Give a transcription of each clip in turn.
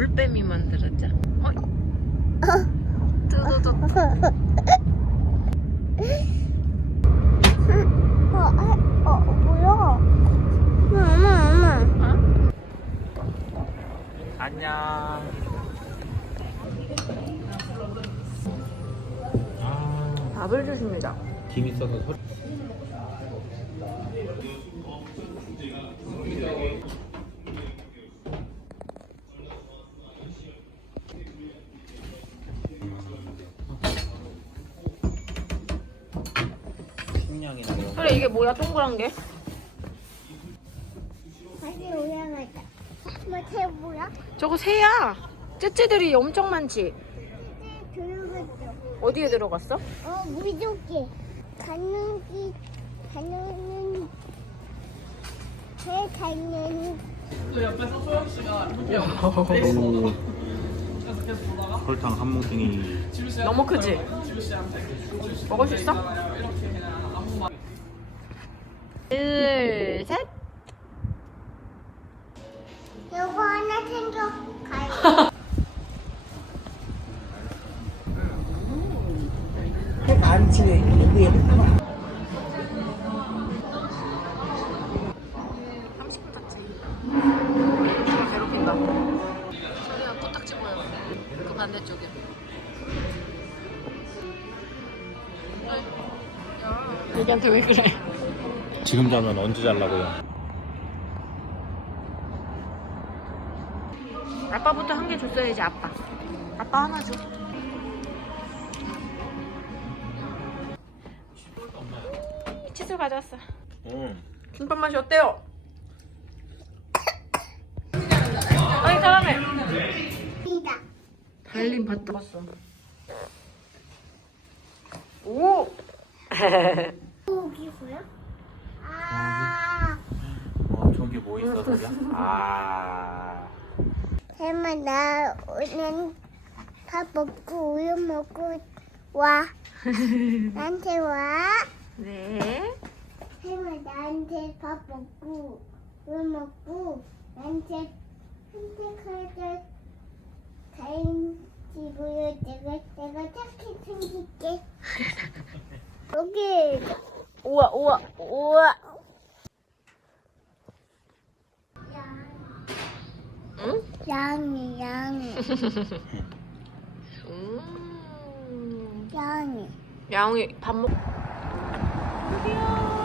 올빼미 만들었자. 어? 뚜두두. 어, 아, 어, 뭐야? 엄마, 엄마, 엄마. 어? 안녕. 아, 밥을 주십니다. 김 있어서 소리. 식량이나 이런 거. 그래 이게 뭐야 동그란 게? 다시 올라가자. 뭐, 새 뭐야? 저거 새야. 쯔쯔들이 엄청 많지. 새 들어갔어. 어디에 들어갔어? 어, 무조개. 가는 길, 가는, 새 가는, 오. 설탕 한 뭉탱이. 너무 크지? 먹을 수 있어? 둘, 셋. 요거 하나 챙겨 가요. 삼십 분 탔지. 정말 괴롭힌다. 소리가 코딱지 보여. 그 반대쪽에. 애기한테 왜 그래? 지금 자면 언제 잘라고요? 아빠부터 한 개 줬어야지 아빠. 아빠 하나 줘. 치즈 가져왔어. 응. 김밥 맛이 어때요? 아니 이다. 달린 밭 들었어. 오. 여기 뭐야? 아, 어, 저기 뭐 있어, 소리야? 아. 해마 나 오늘 밥 먹고 우유 먹고 와. 나한테 와. 네. 해마 나한테 밥 먹고 우유 먹고 나한테 선택할 다인 집으로 내가 내가 착해 챙길게. 여기 우와 우와 우와. 응? 양이 양이 음. 양이. 야옹이 밥 먹. 여기야.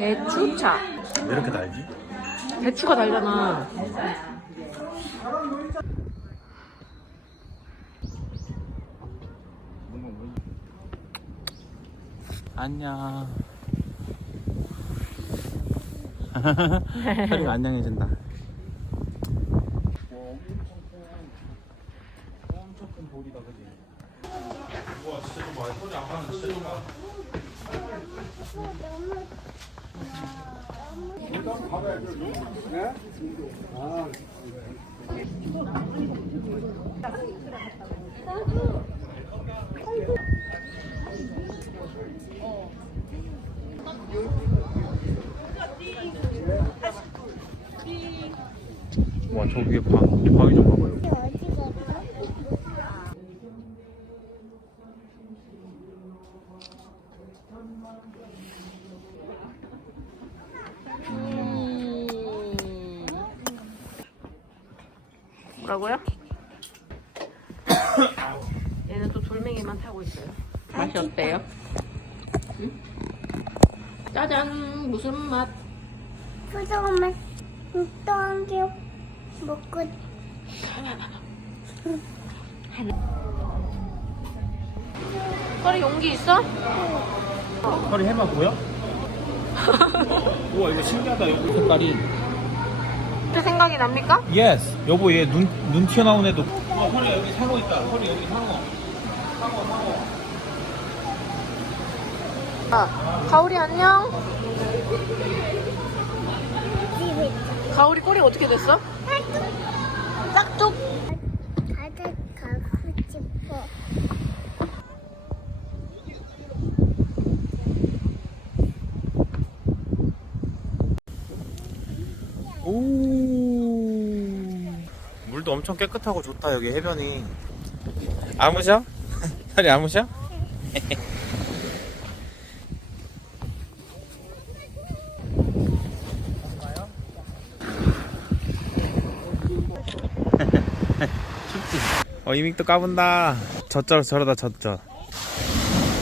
대추차. 왜 이렇게 달지? 대추가 달잖아. 안녕. 소리가 안녕해진다. 엄청 큰 볼이다, 그지? 우와, 진짜 좀 많이 소리 안 가는 진짜 좀 많아. 와, 저 위에 바, 바위 좀봐 뭐라고요? 얘는 또 돌멩이만 타고 있어요. 맛이 어때요? 응? 짜잔 무슨 맛? 소정만 또한 개 먹고 허리 용기 있어? 허리 해마 보여? 우와, 이거 신기하다, 여기 색깔이. 그 생각이 납니까? 예스. 여보, 얘 눈, 눈 튀어나온 애도. 어, 허리 여기 상어 있다. 허리 여기 상어. 상어, 상어. 아, 가오리 안녕. 가오리 꼬리 어떻게 됐어? 짝뚝. 다들 가고 싶어. 오. 물도 엄청 깨끗하고 좋다 여기 해변이. 아무셔? 살이 아무셔? 어 이믹 또 까분다. 젖절 저러다 젖절.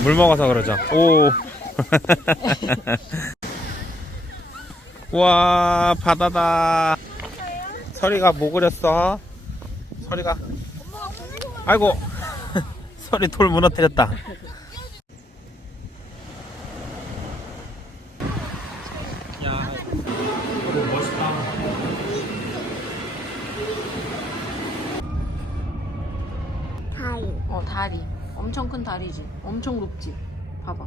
물 먹어서 그러죠. 오. 우와 바다다. 서리가 뭐 그렸어? 서리가. 아이고. 서리 돌 무너뜨렸다. 어, 다리. 엄청 큰 다리지. 엄청 높지. 봐봐.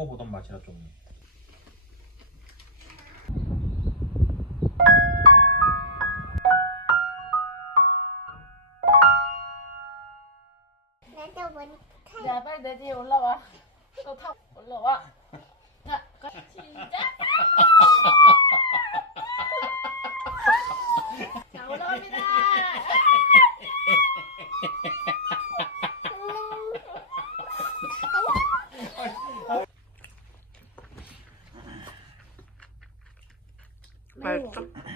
먹어보던 맛이라 좀. 나도 머리 타. 야, 빨리 내 뒤에 올라와. 너 타, 올라와. 자, 가, 시작. 자, 올라갑니다.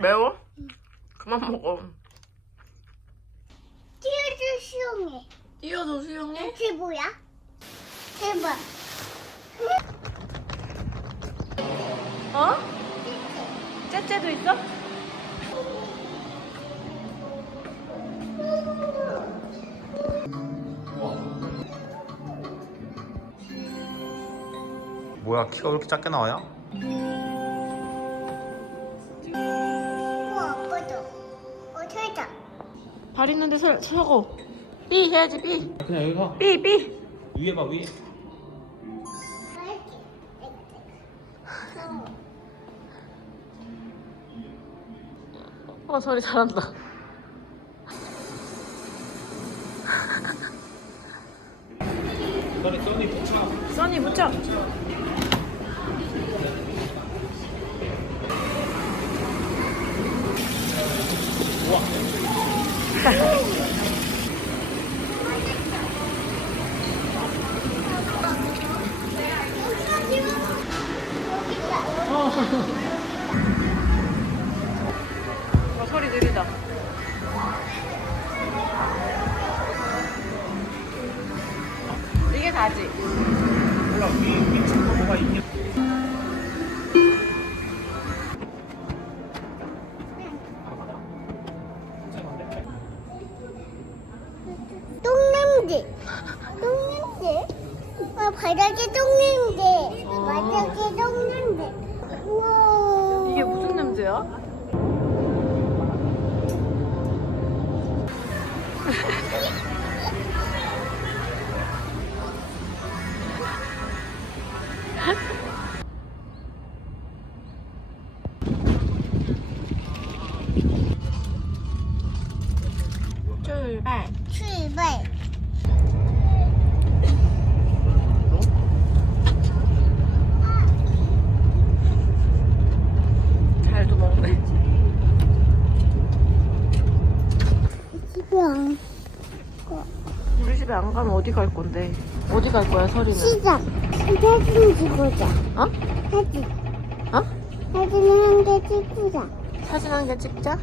매워? 그만 먹어. 띄워줄 수용해. 뛰어서 수영해? 이게 뭐야? 대박. 어? 째째도 있어? 뭐야 키가 왜 이렇게 작게 나와요? 발 있는데 서, 서고. 삐 해야지 삐. 그냥 여기 서삐 삐. 위에 봐 위에. 어 소리 잘한다. 써니 붙여. 써니 붙여. 어, 소리 들리다. 이게 다지. 몰라 위 위층 뭐가 있냐? 냄새야? 출발. 출발. 잘도 먹네. 집에 안 우리 집에 안 가면 어디 갈 건데? 어디 갈 거야, 서리는? 시작. 사진 찍어자. 어? 사진. 어? 사진 한 개 찍자. 사진 한 개 찍자.